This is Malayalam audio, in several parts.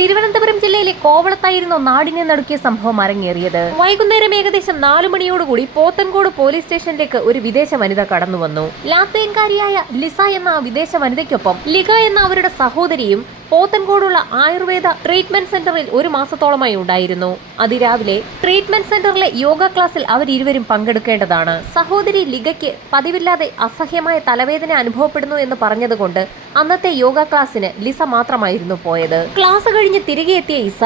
തിരുവനന്തപുരം ജില്ലയിലെ കോവളത്തായിരുന്നു നാടിനെ നടുക്കിയ സംഭവം അരങ്ങേറിയത്. വൈകുന്നേരം ഏകദേശം 4 മണിയോടുകൂടി പോത്തൻകോട് പോലീസ് സ്റ്റേഷനിലേക്ക് ഒരു വിദേശ വനിത കടന്നുവന്നു. ലാത്വിയൻകാരിയായ ലിസ എന്ന വിദേശ വനിതയ്ക്കൊപ്പം ലിഗ എന്ന അവരുടെ സഹോദരിയും പോത്തൻകോടുള്ള ആയുർവേദ ട്രീറ്റ്മെന്റ് സെന്ററിൽ 1 മാസത്തോളമായി ഉണ്ടായിരുന്നു. അതിരാവിലെ ട്രീറ്റ്മെന്റ് സെന്ററിലെ യോഗ ക്ലാസ്സിൽ അവരിരുവരും പങ്കെടുക്കേണ്ടതാണ്. സഹോദരി ലിഗയ്ക്ക് പതിവില്ലാതെ അസഹ്യമായ തലവേദന അനുഭവപ്പെടുന്നു എന്ന് പറഞ്ഞതുകൊണ്ട് അന്നത്തെ യോഗ ക്ലാസ്സിന് ലിസ മാത്രമായിരുന്നു പോയത്. ക്ലാസ് കഴിഞ്ഞ് തിരികെ എത്തിയ ഇസ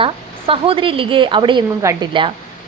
സഹോദരി ലിഗയെ അവിടെയെങ്ങും കണ്ടില്ല.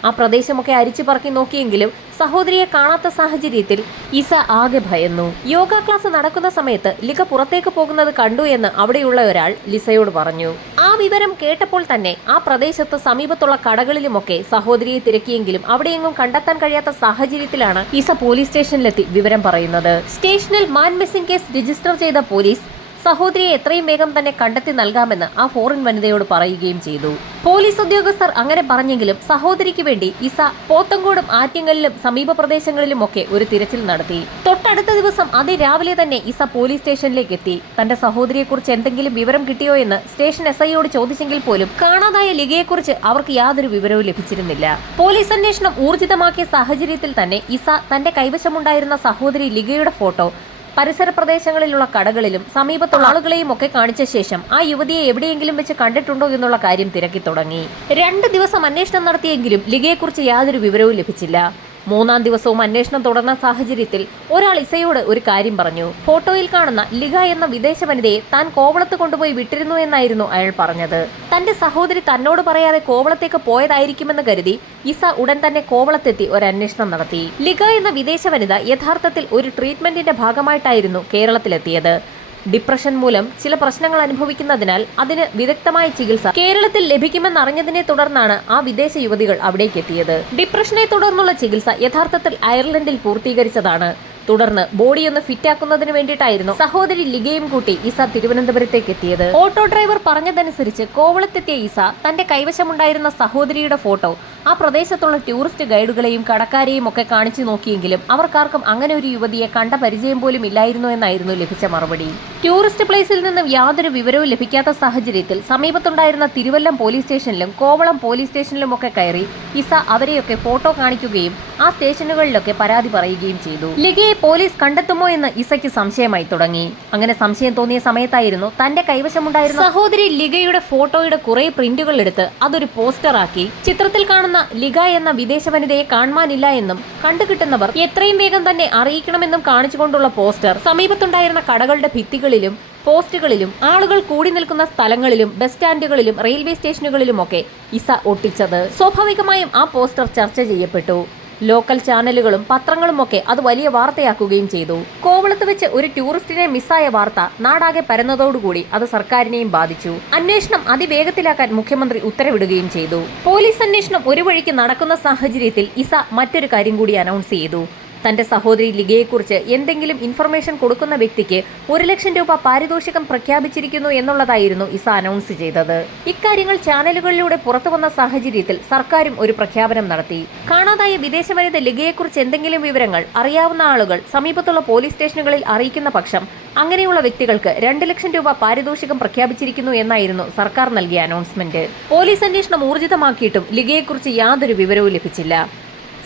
ആ പ്രദേശമൊക്കെ അരിച്ചു പറക്കി നോക്കിയെങ്കിലും സഹോദരിയെ കാണാത്ത സാഹചര്യത്തിൽ ഇസ ആകെ ഭയന്നു. യോഗ ക്ലാസ് നടക്കുന്ന സമയത്ത് ലിഗ പുറത്തേക്ക് പോകുന്നത് കണ്ടു എന്ന് അവിടെയുള്ള ഒരാൾ ലിസയോട് പറഞ്ഞു. ആ വിവരം കേട്ടപ്പോൾ തന്നെ ആ പ്രദേശത്ത് സമീപത്തുള്ള കടകളിലുമൊക്കെ സഹോദരിയെ തിരക്കിയെങ്കിലും അവിടെയെങ്ങും കണ്ടെത്താൻ കഴിയാത്ത സാഹചര്യത്തിലാണ് ഇസ പോലീസ് സ്റ്റേഷനിലെത്തി വിവരം പറയുന്നത്. സ്റ്റേഷനിൽ മാൻ മിസ്സിംഗ് കേസ് രജിസ്റ്റർ ചെയ്ത പോലീസ് സഹോദരിയെ എത്രയും വേഗം തന്നെ കണ്ടെത്തി നൽകാമെന്ന് ആ ഫോറിൻ വനിതയോട് പറയുകയും ചെയ്തു. പോലീസ് ഉദ്യോഗസ്ഥർ അങ്ങനെ പറഞ്ഞെങ്കിലും സഹോദരിക്ക് വേണ്ടി ഇസ പോത്തങ്കോടും ആറ്റിങ്ങലിലും സമീപ പ്രദേശങ്ങളിലുമൊക്കെ ഒരു തിരച്ചിൽ നടത്തി. തൊട്ടടുത്ത ദിവസം അതിരാവിലെ തന്നെ ഇസ പോലീസ് സ്റ്റേഷനിലേക്ക് എത്തി. തന്റെ സഹോദരിയെക്കുറിച്ച് എന്തെങ്കിലും വിവരം കിട്ടിയോ എന്ന് സ്റ്റേഷൻ SIയോട് ചോദിച്ചെങ്കിൽ പോലും കാണാതായ ലിഗയെക്കുറിച്ച് അവർക്ക് യാതൊരു വിവരവും ലഭിച്ചിരുന്നില്ല. പോലീസ് അന്വേഷണം ഊർജിതമാക്കിയ സാഹചര്യത്തിൽ തന്നെ ഇസ തന്റെ കൈവശമുണ്ടായിരുന്ന സഹോദരി ലിഗയുടെ ഫോട്ടോ പരിസര പ്രദേശങ്ങളിലുള്ള കടകളിലും സമീപത്തുള്ള ആളുകളെയും ഒക്കെ കാണിച്ച ശേഷം ആ യുവതിയെ എവിടെയെങ്കിലും വെച്ച് കണ്ടിട്ടുണ്ടോ എന്നുള്ള കാര്യം തിരക്കി തുടങ്ങി. 2 ദിവസം അന്വേഷണം നടത്തിയെങ്കിലും ലിഗയെക്കുറിച്ച് യാതൊരു വിവരവും ലഭിച്ചില്ല. 3-ാം ദിവസവും അന്വേഷണം തുടർന്ന സാഹചര്യത്തിൽ ഒരാൾ ഇസയോട് ഒരു കാര്യം പറഞ്ഞു. ഫോട്ടോയിൽ കാണുന്ന ലിഗ എന്ന വിദേശ വനിതയെ താൻ കോവളത്ത് കൊണ്ടുപോയി വിട്ടിരുന്നു എന്നായിരുന്നു അയാൾ പറഞ്ഞത്. തന്റെ സഹോദരി തന്നോട് പറയാതെ കോവളത്തേക്ക് പോയതായിരിക്കുമെന്ന് കരുതി ഇസ ഉടൻ തന്നെ കോവളത്തെത്തി ഒരു അന്വേഷണം നടത്തി. ലിഗ എന്ന വിദേശ വനിത യഥാർത്ഥത്തിൽ ഒരു ട്രീറ്റ്മെന്റിന്റെ ഭാഗമായിട്ടായിരുന്നു കേരളത്തിലെത്തിയത്. ഡിപ്രഷൻ മൂലം ചില പ്രശ്നങ്ങൾ അനുഭവിക്കുന്നതിനാൽ അതിന് വിദഗ്ധമായ ചികിത്സ കേരളത്തിൽ ലഭിക്കുമെന്നറിഞ്ഞതിനെ തുടർന്നാണ് ആ വിദേശ യുവതികൾ അവിടേക്ക് എത്തിയത്. ഡിപ്രഷനെ തുടർന്നുള്ള ചികിത്സ യഥാർത്ഥത്തിൽ അയർലൻഡിൽ പൂർത്തീകരിച്ചതാണ്. തുടർന്ന് ബോഡി ഒന്ന് ഫിറ്റാക്കുന്നതിന് വേണ്ടിയിട്ടായിരുന്നു സഹോദരി ലിഗയും കൂട്ടി ഇസ തിരുവനന്തപുരത്തേക്ക് എത്തിയത്. ഓട്ടോ ഡ്രൈവർ പറഞ്ഞതനുസരിച്ച് കോവളത്തെത്തിയ ഇസ തന്റെ കൈവശമുണ്ടായിരുന്ന സഹോദരിയുടെ ഫോട്ടോ ആ പ്രദേശത്തുള്ള ടൂറിസ്റ്റ് ഗൈഡുകളെയും കടക്കാരെയും ഒക്കെ കാണിച്ചു നോക്കിയെങ്കിലും അവർക്കാർക്കും അങ്ങനെ ഒരു യുവതിയെ കണ്ട പരിചയം പോലും ഇല്ലായിരുന്നു എന്നായിരുന്നു ലഭിച്ച മറുപടി. ടൂറിസ്റ്റ് പ്ലേസിൽ നിന്നും യാതൊരു വിവരവും ലഭിക്കാത്ത സാഹചര്യത്തിൽ സമീപത്തുണ്ടായിരുന്ന തിരുവല്ലം പോലീസ് സ്റ്റേഷനിലും കോവളം പോലീസ് സ്റ്റേഷനിലും ഒക്കെ കയറി ഇസ അവരെയൊക്കെ ഫോട്ടോ കാണിക്കുകയും ആ സ്റ്റേഷനുകളിലൊക്കെ പരാതി പറയുകയും ചെയ്തു. ലിഗയെ പോലീസ് കണ്ടെത്തുമോ എന്ന് ഇസയ്ക്ക് സംശയമായി തുടങ്ങി. അങ്ങനെ സംശയം തോന്നിയ സമയത്തായിരുന്നു തന്റെ കൈവശമുണ്ടായിരുന്ന സഹോദരി ലിഗയുടെ ഫോട്ടോയുടെ കുറെ പ്രിന്റുകൾ എടുത്ത് അതൊരു പോസ്റ്ററാക്കി ചിത്രത്തിൽ കാണുന്ന ലിഗ എന്ന വിദേശ വനിതയെ കാണാനില്ല എന്നും കണ്ടുകിട്ടുന്നവർ എത്രയും വേഗം തന്നെ അറിയിക്കണമെന്നും കാണിച്ചുകൊണ്ടുള്ള പോസ്റ്റർ സമീപത്തുണ്ടായിരുന്ന കടകളുടെ ഭിത്തികളിലും പോസ്റ്റുകളിലും ആളുകൾ കൂടി നിൽക്കുന്ന സ്ഥലങ്ങളിലും ബസ് സ്റ്റാൻഡുകളിലും റെയിൽവേ സ്റ്റേഷനുകളിലുമൊക്കെ ഇസ ഒട്ടിച്ചത്. സ്വാഭാവികമായും ആ പോസ്റ്റർ ചർച്ച ചെയ്യപ്പെട്ടു. ലോക്കൽ ചാനലുകളും പത്രങ്ങളുമൊക്കെ അത് വലിയ വാർത്തയാക്കുകയും ചെയ്തു. കോവളത്ത് വെച്ച് ഒരു ടൂറിസ്റ്റിനെ മിസ്സായ വാർത്ത നാടാകെ പരന്നതോടുകൂടി അത് സർക്കാരിനെയും ബാധിച്ചു. അന്വേഷണം അതിവേഗത്തിലാക്കാൻ മുഖ്യമന്ത്രി ഉത്തരവിടുകയും ചെയ്തു. പോലീസ് അന്വേഷണം ഒരു വഴിക്ക് നടക്കുന്ന സാഹചര്യത്തിൽ ഇസ മറ്റൊരു കാര്യം കൂടി അനൗൺസ് ചെയ്തു. തന്റെ സഹോദരി ലിഗയെക്കുറിച്ച് എന്തെങ്കിലും ഇൻഫർമേഷൻ കൊടുക്കുന്ന വ്യക്തിക്ക് 1 ലക്ഷം രൂപ പാരിതോഷികം പ്രഖ്യാപിച്ചിരിക്കുന്നു എന്നുള്ളതായിരുന്നു ഇസ അനൗൺസ് ചെയ്തത്. ഇക്കാര്യങ്ങൾ ചാനലുകളിലൂടെ പുറത്തു വന്ന സാഹചര്യത്തിൽ സർക്കാരും ഒരു പ്രഖ്യാപനം നടത്തി. കാണാതായ വിദേശ വനിത ലിഗയെക്കുറിച്ച് എന്തെങ്കിലും വിവരങ്ങൾ അറിയാവുന്ന ആളുകൾ സമീപത്തുള്ള പോലീസ് സ്റ്റേഷനുകളിൽ അറിയിക്കുന്ന പക്ഷം അങ്ങനെയുള്ള വ്യക്തികൾക്ക് 2 ലക്ഷം രൂപ പാരിതോഷികം പ്രഖ്യാപിച്ചിരിക്കുന്നു എന്നായിരുന്നു സർക്കാർ നൽകിയ അനൗൺസ്മെന്റ്. പോലീസ് അന്വേഷണം ഊർജിതമാക്കിയിട്ടും ലിഗയെക്കുറിച്ച് യാതൊരു വിവരവും ലഭിച്ചില്ല.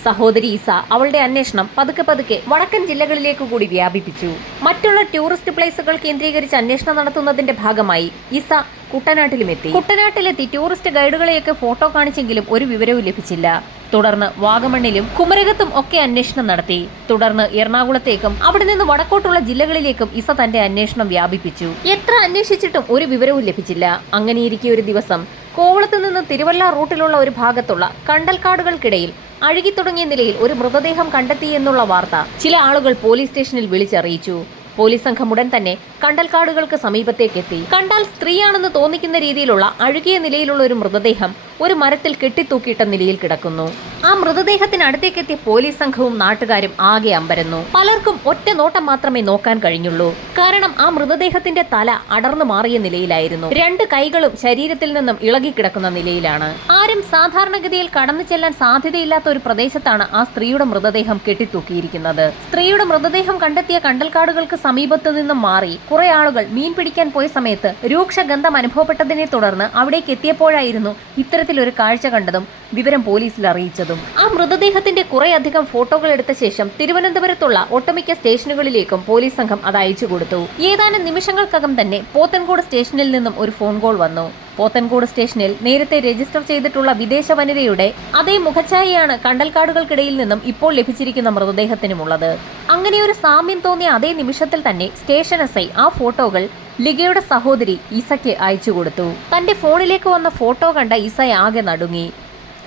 സഹോദരി ഇസ അവളുടെ അന്വേഷണം പതുക്കെ വടക്കൻ ജില്ലകളിലേക്ക് കൂടി വ്യാപിപ്പിച്ചു. മറ്റുള്ള ടൂറിസ്റ്റ് പ്ലേസുകൾ കേന്ദ്രീകരിച്ച് അന്വേഷണം നടത്തുന്നതിന്റെ ഭാഗമായി ഇസ കുട്ടനാട്ടിലെത്തി ടൂറിസ്റ്റ് ഗൈഡുകളെയൊക്കെ ഫോട്ടോ കാണിച്ചെങ്കിലും ഒരു വിവരവും ലഭിച്ചില്ല. തുടർന്ന് വാഗമണ്ണിലും കുമരകത്തും ഒക്കെ അന്വേഷണം നടത്തി. തുടർന്ന് എറണാകുളത്തേക്കും അവിടെ നിന്ന് വടക്കോട്ടുള്ള ജില്ലകളിലേക്കും ഇസ തന്റെ അന്വേഷണം വ്യാപിപ്പിച്ചു. എത്ര അന്വേഷിച്ചിട്ടും ഒരു വിവരവും ലഭിച്ചില്ല. അങ്ങനെയിരിക്കെ ഒരു ദിവസം കോവളത്ത് നിന്ന് തിരുവല്ല റൂട്ടിലുള്ള ഒരു ഭാഗത്തുള്ള കണ്ടൽക്കാടുകൾക്കിടയിൽ അഴുകിത്തുടങ്ങിയ നിലയിൽ ഒരു മൃതദേഹം കണ്ടെത്തിയെന്നുള്ള വാർത്ത ചില ആളുകൾ പോലീസ് സ്റ്റേഷനിൽ വിളിച്ചറിയിച്ചു. പോലീസ് സംഘം ഉടൻ തന്നെ കണ്ടൽക്കാടുകൾക്ക് സമീപത്തേക്കെത്തി. കണ്ടാൽ സ്ത്രീയാണെന്ന് തോന്നിക്കുന്ന രീതിയിലുള്ള അഴുകിയ നിലയിലുള്ള ഒരു മൃതദേഹം ഒരു മരത്തിൽ കെട്ടിത്തൂക്കിയിട്ട നിലയിൽ കിടക്കുന്നു. ആ മൃതദേഹത്തിനടുത്തേക്കെത്തിയ പോലീസ് സംഘവും നാട്ടുകാരും ആകെ അമ്പരന്നു. പലർക്കും ഒറ്റ നോട്ടം മാത്രമേ നോക്കാൻ കഴിഞ്ഞുള്ളൂ. കാരണം ആ മൃതദേഹത്തിന്റെ തല അടർന്നു മാറിയ നിലയിലായിരുന്നു. 2 കൈകളും ശരീരത്തിൽ നിന്നും ഇളകിക്കിടക്കുന്ന നിലയിലാണ്. ആരും സാധാരണഗതിയിൽ കടന്നു ചെല്ലാൻ സാധ്യതയില്ലാത്ത ഒരു പ്രദേശത്താണ് ആ സ്ത്രീയുടെ മൃതദേഹം കെട്ടിത്തൂക്കിയിരിക്കുന്നത്. സ്ത്രീയുടെ മൃതദേഹം കണ്ടെത്തിയ കണ്ടൽക്കാടുകൾക്ക് സമീപത്തു നിന്നും മാറി കുറെ ആളുകൾ മീൻ പിടിക്കാൻ പോയ സമയത്ത് രൂക്ഷഗന്ധം അനുഭവപ്പെട്ടതിനെ തുടർന്ന് അവിടേക്ക് എത്തിയപ്പോഴായിരുന്നു ഇത്തരത്തിലൊരു കാഴ്ച കണ്ടതും വിവരം പോലീസിൽ അറിയിച്ചതും. ആ മൃതദേഹത്തിന്റെ കുറേയധികം ഫോട്ടോകൾ എടുത്ത ശേഷം തിരുവനന്തപുരത്തുള്ള ഒട്ടുമിക്ക സ്റ്റേഷനുകളിലേക്കും പോലീസ് സംഘം അത് അയച്ചു കൊടുത്തു. ഏതാനും നിമിഷങ്ങൾക്കകം തന്നെ പോത്തൻകോട് സ്റ്റേഷനിൽ നിന്നും ഒരു ഫോൺ കോൾ വന്നു. പോത്തൻകോട് സ്റ്റേഷനിൽ നേരത്തെ രജിസ്റ്റർ ചെയ്തിട്ടുള്ള വിദേശ വനിതയുടെ അതേ മുഖഛായയാണ് കണ്ടൽക്കാടുകൾക്കിടയിൽ നിന്നും ഇപ്പോൾ ലഭിച്ചിരിക്കുന്ന മൃതദേഹത്തിനുമുള്ളത്. അങ്ങനെ ഒരു സാമ്യം തോന്നിയ അതേ നിമിഷത്തിൽ തന്നെ സ്റ്റേഷൻ എസ്ഐ ആ ഫോട്ടോകൾ ലിഗയുടെ സഹോദരി ഇസയ്ക്ക് അയച്ചു കൊടുത്തു. തന്റെ ഫോണിലേക്ക് വന്ന ഫോട്ടോ കണ്ട ഇസ ആകെ നടുങ്ങി.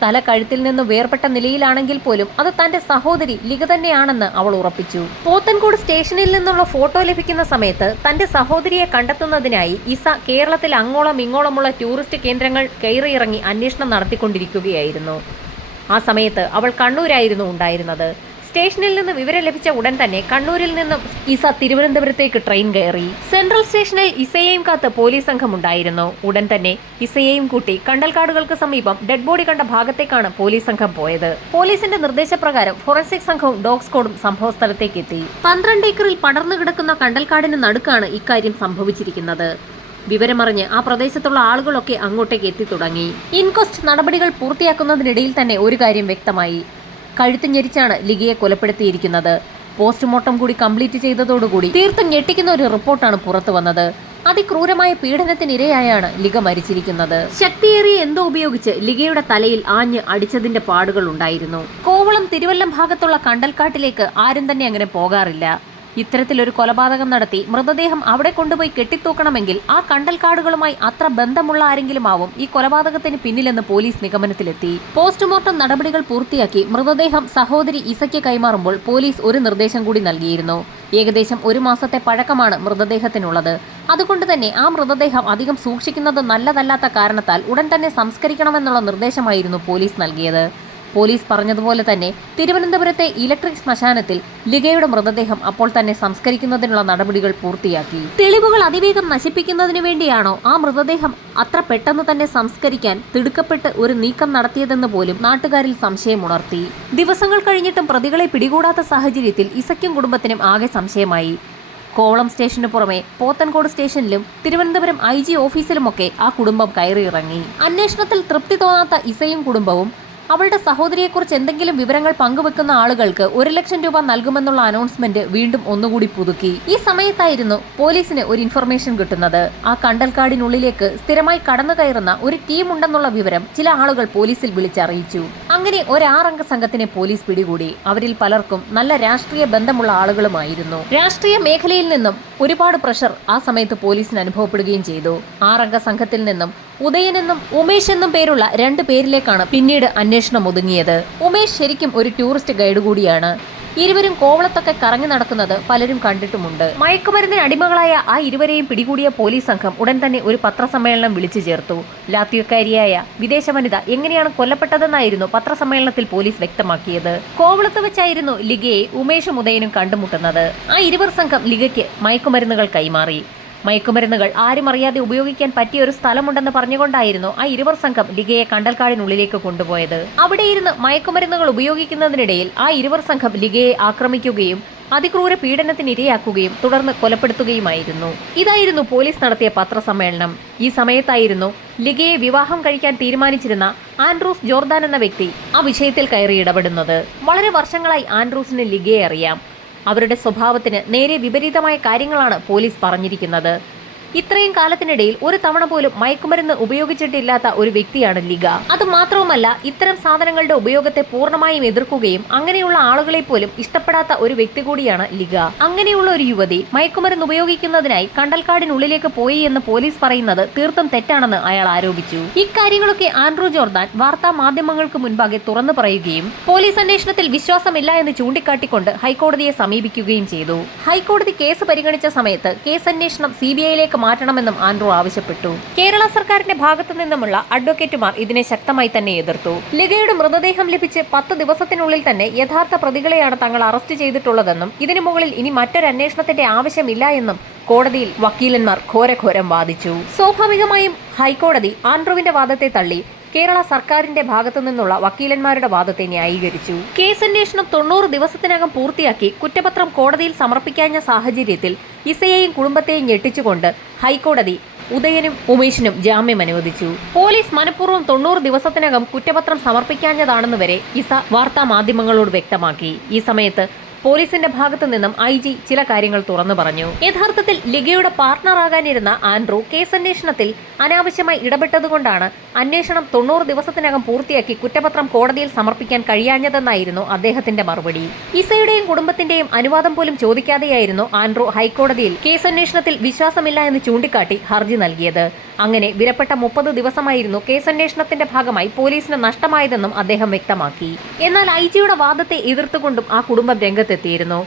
തല കഴുത്തിൽ നിന്ന് വേർപെട്ട നിലയിലാണെങ്കിൽ പോലും അത് തന്റെ സഹോദരി ലിഗ തന്നെയാണെന്ന് അവൾ ഉറപ്പിച്ചു. പോത്തൻകോട് സ്റ്റേഷനിൽ നിന്നുള്ള ഫോട്ടോ ലഭിക്കുന്ന സമയത്ത് തന്റെ സഹോദരിയെ കണ്ടെത്തുന്നതിനായി ഇസ കേരളത്തിൽ അങ്ങോളം ഇങ്ങോളമുള്ള ടൂറിസ്റ്റ് കേന്ദ്രങ്ങൾ കയറിയിറങ്ങി അന്വേഷണം നടത്തിക്കൊണ്ടിരിക്കുകയായിരുന്നു. ആ സമയത്ത് അവൾ കണ്ണൂരായിരുന്നു ഉണ്ടായിരുന്നത്. സ്റ്റേഷനിൽ നിന്ന് വിവരം ലഭിച്ച ഉടൻ തന്നെ കണ്ണൂരിൽ നിന്നും ഇസ തിരുവനന്തപുരത്തേക്ക് ട്രെയിൻ കയറി. സെൻട്രൽ സ്റ്റേഷനിൽ ഇസയെയും കാത്ത് പോലീസ് സംഘം ഉണ്ടായിരുന്നു. ഉടൻ തന്നെ ഇസയെയും കൂട്ടി കണ്ടൽക്കാടുകൾക്ക് സമീപം ഡെഡ് ബോഡി കണ്ട ഭാഗത്തേക്കാണ് പോലീസ് സംഘം പോയത്. പോലീസിന്റെ നിർദ്ദേശപ്രകാരം ഫോറൻസിക് സംഘവും ഡോഗ് സ്ക്വാഡും സംഭവസ്ഥലത്തേക്ക് എത്തി. 12 ഏക്കറിൽ പടർന്നു കിടക്കുന്ന കണ്ടൽക്കാടിന് നടുക്കാണ് ഇക്കാര്യം സംഭവിച്ചിരിക്കുന്നത്. വിവരമറിഞ്ഞ് ആ പ്രദേശത്തുള്ള ആളുകളൊക്കെ അങ്ങോട്ടേക്ക് എത്തി തുടങ്ങി. ഇൻക്വസ്റ്റ് നടപടികൾ പൂർത്തിയാക്കുന്നതിനിടയിൽ തന്നെ ഒരു കാര്യം വ്യക്തമായി. കഴുത്ത് ഞെരിച്ചാണ് ലിഗയെ കൊലപ്പെടുത്തിയിരിക്കുന്നത്. പോസ്റ്റ്മോർട്ടം കൂടി കംപ്ലീറ്റ് ചെയ്തതോടുകൂടി തീർത്തും ഞെട്ടിക്കുന്ന ഒരു റിപ്പോർട്ടാണ് പുറത്തു വന്നത്. അതിക്രൂരമായ പീഡനത്തിനിരയായാണ് ലിഗ മരിച്ചിരിക്കുന്നത്. ശക്തിയേറിയ എന്തോ ഉപയോഗിച്ച് ലിഗയുടെ തലയിൽ ആഞ്ഞ് അടിച്ചതിന്റെ പാടുകൾ ഉണ്ടായിരുന്നു. കോവളം തിരുവല്ലം ഭാഗത്തുള്ള കണ്ടൽക്കാട്ടിലേക്ക് ആരും തന്നെ അങ്ങനെ പോകാറില്ല. ഇത്തരത്തിലൊരു കൊലപാതകം നടത്തി മൃതദേഹം അവിടെ കൊണ്ടുപോയി കെട്ടിത്തൂക്കണമെങ്കിൽ ആ കണ്ടൽക്കാടുകളുമായി അത്ര ബന്ധമുള്ള ആരെങ്കിലും ആവും ഈ കൊലപാതകത്തിന് പിന്നിലെന്ന് പോലീസ് നിഗമനത്തിലെത്തി. പോസ്റ്റ്മോർട്ടം നടപടികൾ പൂർത്തിയാക്കി മൃതദേഹം സഹോദരി ഇസയ്ക്ക് കൈമാറുമ്പോൾ പോലീസ് ഒരു നിർദ്ദേശം കൂടി നൽകിയിരുന്നു. ഏകദേശം 1 മാസത്തെ പഴക്കമാണ് മൃതദേഹത്തിനുള്ളത്. അതുകൊണ്ട് തന്നെ ആ മൃതദേഹം അധികം സൂക്ഷിക്കുന്നത് നല്ലതല്ലാത്ത കാരണത്താൽ ഉടൻ തന്നെ സംസ്കരിക്കണമെന്നുള്ള നിർദ്ദേശമായിരുന്നു പോലീസ് നൽകിയത്. പോലീസ് പറഞ്ഞതുപോലെ തന്നെ തിരുവനന്തപുരത്തെ ഇലക്ട്രിക് ശ്മശാനത്തിൽ ലിഗയുടെ മൃതദേഹം അപ്പോൾ തന്നെ സംസ്കരിക്കുന്നതിനുള്ള നടപടികൾ പൂർത്തിയാക്കി. തെളിവുകൾ അതിവേഗം നശിപ്പിക്കുന്നതിന് വേണ്ടിയാണോ ആ മൃതദേഹം അത്ര പെട്ടെന്ന് തന്നെ സംസ്കരിക്കാൻ തിടുക്കപ്പെട്ട് ഒരു നീക്കം നടത്തിയതെന്ന് പോലും നാട്ടുകാരിൽ സംശയമുണർത്തി. ദിവസങ്ങൾ കഴിഞ്ഞിട്ടും പ്രതികളെ പിടികൂടാത്ത സാഹചര്യത്തിൽ ഇസയ്ക്കും കുടുംബത്തിനും ആകെ സംശയമായി. കോവളം സ്റ്റേഷന് പുറമെ പോത്തൻകോട് സ്റ്റേഷനിലും തിരുവനന്തപുരം IG ഓഫീസിലുമൊക്കെ ആ കുടുംബം കയറിയിറങ്ങി. അന്വേഷണത്തിൽ തൃപ്തി തോന്നാത്ത ഇസയും കുടുംബവും അവളുടെ സഹോദരിയെക്കുറിച്ച് എന്തെങ്കിലും വിവരങ്ങൾ പങ്കുവെക്കുന്ന ആളുകൾക്ക് 1 ലക്ഷം രൂപ നൽകുമെന്നുള്ള അനൗൺസ്മെന്റ് വീണ്ടും ഒന്നുകൂടി പുതുക്കി. ഈ സമയത്തായിരുന്നു പോലീസിന് ഒരു ഇൻഫർമേഷൻ കിട്ടുന്നത്. ആ കണ്ടൽക്കാടിനുള്ളിലേക്ക് സ്ഥിരമായി കടന്നു കയറുന്ന ഒരു ടീം ഉണ്ടെന്നുള്ള വിവരം ചില ആളുകൾ പോലീസിൽ വിളിച്ചറിയിച്ചു. അങ്ങനെ ഒരു 6 അംഗ സംഘത്തിനെ പോലീസ് പിടികൂടി. അവരിൽ പലർക്കും നല്ല രാഷ്ട്രീയ ബന്ധമുള്ള ആളുകളുമായിരുന്നു. രാഷ്ട്രീയ മേഖലയിൽ നിന്നും ഒരുപാട് പ്രഷർ ആ സമയത്ത് പോലീസിന് അനുഭവപ്പെടുകയും ചെയ്തു. 6 അംഗ സംഘത്തിൽ നിന്നും ഉദയൻ എന്നും ഉമേഷ് എന്നും പേരുള്ള 2 പേരിലേക്കാണ് പിന്നീട് അന്വേഷണം ഒതുങ്ങിയത്. ഉമേഷ് ശരിക്കും ഒരു ടൂറിസ്റ്റ് ഗൈഡ് കൂടിയാണ്. ഇരുവരും കോവളത്തൊക്കെ കറങ്ങി നടക്കുന്നത് പലരും കണ്ടിട്ടുമുണ്ട്. മയക്കുമരുന്നിന് അടിമകളായ ആ ഇരുവരെയും പിടികൂടിയ പോലീസ് സംഘം ഉടൻ തന്നെ ഒരു പത്രസമ്മേളനം വിളിച്ചു ചേർത്തു. ലാത്വിയക്കാരിയായ വിദേശ വനിത എങ്ങനെയാണ് കൊല്ലപ്പെട്ടതെന്നായിരുന്നു പത്രസമ്മേളനത്തിൽ പോലീസ് വ്യക്തമാക്കിയത്. കോവളത്ത് വെച്ചായിരുന്നു ലിഗയെ ഉമേഷും ഉദയനും കണ്ടുമുട്ടുന്നത്. ആ ഇരുവർ സംഘം ലിഗയ്ക്ക് മയക്കുമരുന്നുകൾ കൈമാറി. മയക്കുമരുന്നുകൾ ആരും അറിയാതെ ഉപയോഗിക്കാൻ പറ്റിയ ഒരു സ്ഥലമുണ്ടെന്ന് പറഞ്ഞുകൊണ്ടായിരുന്നു ആ ഇരുവർ സംഘം ലിഗയെ കണ്ടൽക്കാടിനുള്ളിലേക്ക് കൊണ്ടുപോയത്. അവിടെയിരുന്ന് മയക്കുമരുന്നുകൾ ഉപയോഗിക്കുന്നതിനിടയിൽ ആ ഇരുവർ സംഘം ലിഗയെ ആക്രമിക്കുകയും അതിക്രൂര പീഡനത്തിനിരയാക്കുകയും തുടർന്ന് കൊലപ്പെടുത്തുകയുമായിരുന്നു. ഇതായിരുന്നു പോലീസ് നടത്തിയ പത്രസമ്മേളനം. ഈ സമയത്തായിരുന്നു ലിഗയെ വിവാഹം കഴിക്കാൻ തീരുമാനിച്ചിരുന്ന ആൻഡ്രൂസ് ജോർദാൻ എന്ന വ്യക്തി ആ വിഷയത്തിൽ കയറി ഇടപെടുന്നത്. വളരെ വർഷങ്ങളായി ആൻഡ്രൂസിന് ലിഗയെ അറിയാം. അവരുടെ സ്വഭാവത്തിന് നേരെ വിപരീതമായ കാര്യങ്ങളാണ് പോലീസ് പറഞ്ഞിരിക്കുന്നത്. ഇത്രയും കാലത്തിനിടയിൽ ഒരു തവണ പോലും മയക്കുമരുന്ന് ഉപയോഗിച്ചിട്ടില്ലാത്ത ഒരു വ്യക്തിയാണ് ലിഗ. അത് മാത്രവുമല്ല, ഇത്തരം സാധനങ്ങളുടെ ഉപയോഗത്തെ പൂർണ്ണമായും എതിർക്കുകയും അങ്ങനെയുള്ള ആളുകളെ പോലും ഇഷ്ടപ്പെടാത്ത ഒരു വ്യക്തി കൂടിയാണ് ലിഗ. അങ്ങനെയുള്ള ഒരു യുവതി മയക്കുമരുന്ന് ഉപയോഗിക്കുന്നതിനായി കണ്ടൽക്കാടിനുള്ളിലേക്ക് പോയി എന്ന് പോലീസ് പറയുന്നത് തീർത്തും തെറ്റാണെന്ന് അയാൾ ആരോപിച്ചു. ഇക്കാര്യങ്ങളൊക്കെ ആൻഡ്രൂ ജോർദാൻ വാർത്താ മാധ്യമങ്ങൾക്ക് മുൻപാകെ തുറന്നു പറയുകയും പോലീസ് അന്വേഷണത്തിൽ വിശ്വാസമില്ല എന്ന് ചൂണ്ടിക്കാട്ടിക്കൊണ്ട് ഹൈക്കോടതിയെ സമീപിക്കുകയും ചെയ്തു. ഹൈക്കോടതി കേസ് പരിഗണിച്ച സമയത്ത് കേസ് അന്വേഷണം CBIയിലേക്ക് മാറ്റണമെന്നും ആൻഡ്രൂ ആവശ്യപ്പെട്ടു. കേരള സർക്കാരിന്റെ ഭാഗത്തു നിന്നുമുള്ള അഡ്വക്കേറ്റുമാർ ഇതിനെ ശക്തമായി തന്നെ എതിർത്തു. ലിഗയുടെ മൃതദേഹം ലഭിച്ച് 10 ദിവസത്തിനുള്ളിൽ തന്നെ യഥാർത്ഥ പ്രതികളെയാണ് തങ്ങൾ അറസ്റ്റ് ചെയ്തിട്ടുള്ളതെന്നും ഇതിനു മുകളിൽ ഇനി മറ്റൊരു അന്വേഷണത്തിന്റെ ആവശ്യമില്ല എന്നും കോടതിയിൽ വക്കീലന്മാർ ഘോരഘോരം വാദിച്ചു. സ്വാഭാവികമായും ഹൈക്കോടതി ആൻഡ്രൂവിന്റെ വാദത്തെ തള്ളി കേരള സർക്കാരിന്റെ ഭാഗത്തു നിന്നുള്ള വക്കീലന്മാരുടെ വാദത്തെ ന്യായീകരിച്ചു. കേസന്വേഷണം 90 ദിവസത്തിനകം പൂർത്തിയാക്കി കുറ്റപത്രം കോടതിയിൽ സമർപ്പിക്കാഞ്ഞ സാഹചര്യത്തിൽ ഇസയെയും കുടുംബത്തെയും ഞെട്ടിച്ചുകൊണ്ട് ഹൈക്കോടതി ഉദയനും ഉമേഷിനും ജാമ്യം അനുവദിച്ചു. പോലീസ് മനഃപൂർവ്വം 90 ദിവസത്തിനകം കുറ്റപത്രം സമർപ്പിക്കാഞ്ഞതാണെന്ന് വരെ ഇസ വാർത്താ മാധ്യമങ്ങളോട് വ്യക്തമാക്കി. ഈ സമയത്ത് പോലീസിന്റെ ഭാഗത്തു നിന്നും IG ചില കാര്യങ്ങൾ തുറന്നു പറഞ്ഞു. യഥാർത്ഥത്തിൽ ലിഗയുടെ പാർട്ണറാകാനിരുന്ന ആൻഡ്രൂ കേസന്വേഷണത്തിൽ അനാവശ്യമായി ഇടപെട്ടതുകൊണ്ടാണ് അന്വേഷണം 90 ദിവസത്തിനകം പൂർത്തിയാക്കി കുറ്റപത്രം കോടതിയിൽ സമർപ്പിക്കാൻ കഴിയാഞ്ഞതെന്നായിരുന്നു അദ്ദേഹത്തിന്റെ മറുപടി. ഇസയുടെയും കുടുംബത്തിന്റെയും അനുവാദം പോലും ചോദിക്കാതെയായിരുന്നു ആൻഡ്രൂ ഹൈക്കോടതിയിൽ കേസന്വേഷണത്തിൽ വിശ്വാസമില്ല എന്ന് ചൂണ്ടിക്കാട്ടി ഹർജി നൽകിയത്. അങ്ങനെ വിലപ്പെട്ട 30 ദിവസമായിരുന്നു കേസന്വേഷണത്തിന്റെ ഭാഗമായി പോലീസിന് നഷ്ടമായതെന്നും അദ്ദേഹം വ്യക്തമാക്കി. എന്നാൽ IG-യുടെ വാദത്തെ എതിർത്തുകൊണ്ടും ആ കുടുംബം രംഗത്തെത്തിയിരുന്നു.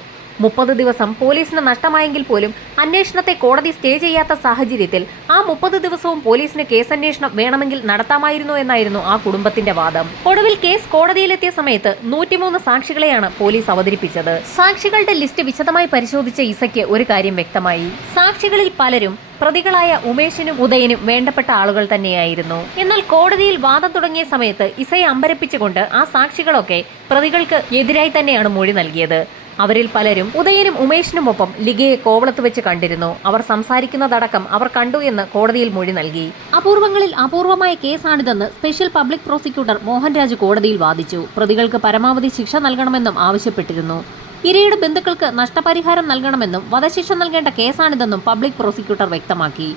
30 ദിവസം പോലീസിന് നഷ്ടമായെങ്കിൽ പോലും അന്വേഷണത്തെ കോടതി സ്റ്റേ ചെയ്യാത്ത സാഹചര്യത്തിൽ ആ 30 ദിവസവും പോലീസിന് കേസന്വേഷണം വേണമെങ്കിൽ നടത്താമായിരുന്നു എന്നായിരുന്നു ആ കുടുംബത്തിന്റെ വാദം. ഒടുവിൽ കേസ് കോടതിയിലെത്തിയ സമയത്ത് 103 സാക്ഷികളെയാണ് പോലീസ് അവതരിപ്പിച്ചത്. സാക്ഷികളുടെ ലിസ്റ്റ് വിശദമായി പരിശോധിച്ച ഇസയ്ക്ക് ഒരു കാര്യം വ്യക്തമായി. സാക്ഷികളിൽ പലരും പ്രതികളായ ഉമേഷിനും ഉദയനും വേണ്ടപ്പെട്ട ആളുകൾ തന്നെയായിരുന്നു. എന്നാൽ കോടതിയിൽ വാദം തുടങ്ങിയ സമയത്ത് ഇസയെ അമ്പരപ്പിച്ചുകൊണ്ട് ആ സാക്ഷികളൊക്കെ പ്രതികൾക്ക് എതിരായി തന്നെയാണ് മൊഴി നൽകിയത്. അവരിൽ പലരും ഉദയനും ഉമേഷിനുമൊപ്പം ലിഗയെ കോവളത്ത് വെച്ച് കണ്ടിരുന്നു. അവർ സംസാരിക്കുന്നതടക്കം അവർ കണ്ടു എന്ന് കോടതിയിൽ മൊഴി നൽകി. അപൂർവങ്ങളിൽ അപൂർവമായ കേസാണിതെന്ന് സ്പെഷ്യൽ പബ്ലിക് പ്രോസിക്യൂട്ടർ മോഹൻരാജ് കോടതിയിൽ വാദിച്ചു. പ്രതികൾക്ക് പരമാവധി ശിക്ഷ നൽകണമെന്നും ആവശ്യപ്പെട്ടിരുന്നു. ഇരയുടെ ബന്ധുക്കൾക്ക് നഷ്ടപരിഹാരം നൽകണമെന്നും വധശിക്ഷ നൽകേണ്ട കേസാണിതെന്നും പബ്ലിക് പ്രോസിക്യൂട്ടർ വ്യക്തമാക്കി.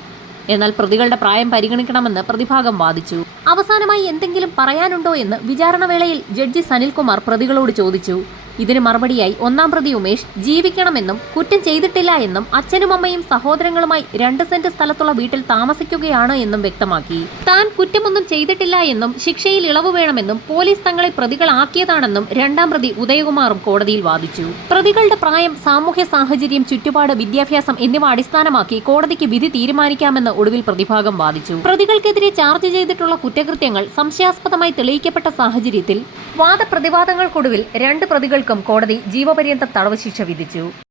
എന്നാൽ പ്രതികളുടെ പ്രായം പരിഗണിക്കണമെന്ന് പ്രതിഭാഗം വാദിച്ചു. അവസാനമായി എന്തെങ്കിലും പറയാനുണ്ടോ എന്ന് വിചാരണവേളയിൽ ജഡ്ജി സനിൽകുമാർ പ്രതികളോട് ചോദിച്ചു. ഇതിന് മറുപടിയായി ഒന്നാം പ്രതി ഉമേഷ് ജീവിക്കണമെന്നും കുറ്റം ചെയ്തിട്ടില്ല എന്നും അച്ഛനും അമ്മയും സഹോദരങ്ങളുമായി 2 സെന്റ് സ്ഥലത്തുള്ള വീട്ടിൽ താമസിക്കുകയാണ് എന്നും വ്യക്തമാക്കി. താൻ കുറ്റമൊന്നും ചെയ്തിട്ടില്ല എന്നും ശിക്ഷയിൽ ഇളവ് വേണമെന്നും പോലീസ് തങ്ങളെ പ്രതികളാക്കിയതാണെന്നും രണ്ടാം പ്രതി ഉദയകുമാറും കോടതിയിൽ വാദിച്ചു. പ്രതികളുടെ പ്രായം, സാമൂഹ്യ സാഹചര്യം, ചുറ്റുപാട്, വിദ്യാഭ്യാസം എന്നിവ അടിസ്ഥാനമാക്കി കോടതിക്ക് വിധി തീരുമാനിക്കാമെന്ന് ഒടുവിൽ പ്രതിഭാഗം വാദിച്ചു. പ്രതികൾക്കെതിരെ ചാർജ് ചെയ്തിട്ടുള്ള കുറ്റകൃത്യങ്ങൾ സംശയാസ്പദമായി തെളിയിക്കപ്പെട്ട സാഹചര്യത്തിൽ വാദപ്രതിവാദങ്ങൾക്കൊടുവിൽ 2 പ്രതികൾക്കും കോടതി ജീവപര്യന്തം തടവ് ശിക്ഷ വിധിച്ചു.